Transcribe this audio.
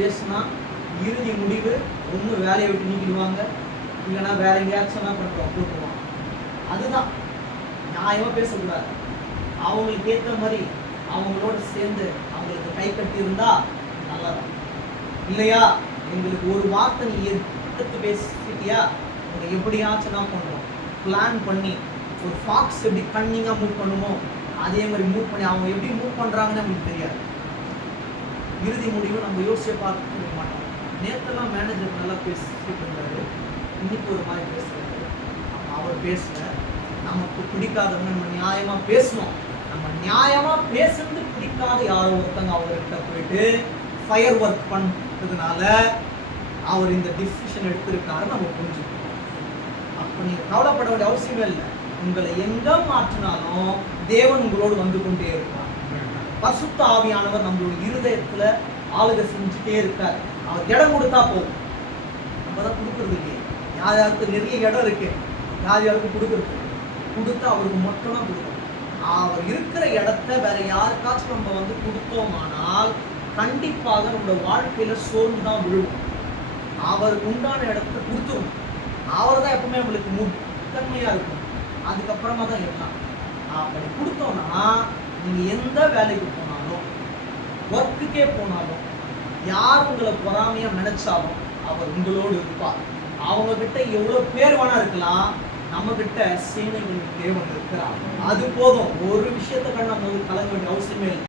பேசுனா இறுதி முடிவு ஒன்று வேலையை விட்டு நீக்கிடுவாங்க. இல்லைன்னா வேற எங்கேயாச்சும் என்ன பண்ணுறோம் போட்டுருவாங்க. அதுதான். நியாயமாக பேசக்கூடாது. அவங்களுக்கு ஏற்ற மாதிரி அவங்களோட சேர்ந்து அவங்களுக்கு கை கட்டி இருந்தா நல்லதான். இல்லையா? எங்களுக்கு ஒரு வார்த்தை நீ எடுத்து பேசிட்டியா? உங்களை எப்படியாச்சும் என்ன பண்ணுறோம் பிளான் பண்ணி ஒரு ஃபாக்ஸ் எப்படி கன்னிங்காக மூவ் பண்ணுமோ அதே மாதிரி மூவ் பண்ணி அவங்க எப்படி மூவ் பண்ணுறாங்கன்னு நமக்கு தெரியாது. இறுதி முடிவு நம்ம யோசிச்சு பார்க்க மாட்டோம். நேற்றுலாம் மேனேஜர் நல்லா பேசிட்டு இருந்தாரு. இன்னைக்கு ஒரு மாதிரி பேசுறாரு. அவர் பேசல. நமக்கு பிடிக்காதவங்க நம்ம நியாயமாக பேசணும். நம்ம நியாயமாக பேசுறது பிடிக்காத யாரோ ஒருத்தங்க அவர்கிட்ட போயிட்டு ஃபயர் ஒர்க் பண்ணுறதுனால அவர் இந்த டிசிஷன் எடுத்திருக்காரு நம்ம புரிஞ்சுக்கணும் அப்போ நீங்கள் கவலைப்பட வேண்டிய அவசியமே இல்லை. உங்களை எங்கே மாற்றினாலும் தேவன் உங்களோடு வந்து கொண்டே இருப்பார். பசுத்த ஆவியானவர் நம்மளுடைய இருதயத்துல ஆளுகை செஞ்சுட்டே இருக்கார். அவர் இடம் கொடுத்தா போதும். நம்ம தான் கொடுக்கறது இல்லையே. யார் யாருக்கு நிறைய இடம் இருக்கு யார் யாருக்கு கொடுக்கறது கொடுத்தா அவருக்கு மட்டும்தான் கொடுக்கணும். அவர் இருக்கிற இடத்த வேற யாருக்காச்சும் நம்ம வந்து கொடுத்தோமானால் கண்டிப்பாக நம்மளோட வாழ்க்கையில சோர்ந்து தான் விழுவோம் அவருக்கு உண்டான இடத்த கொடுத்துரும் அவர் தான் எப்பவுமே நம்மளுக்கு முத்தன்மையா இருக்கும். அதுக்கப்புறமா தான் எல்லாம். அப்படி கொடுத்தோம்னா நீங்கள் எந்த வேலைக்கு போனாலும் ஒர்க்குக்கே போனாலும் யார் உங்களை பொறாமையாக நினச்சாலும் அவர் உங்களோடு இருப்பார். அவங்கக்கிட்ட எவ்வளோ பேர் வேணா இருக்கலாம் நம்மக்கிட்ட கிட்ட சேனைகளின் தேவன் இருக்கிறார். அது போதும். ஒரு விஷயத்தை கண்டு நம்ம கலங்க வேண்டிய அவசியமே இல்லை.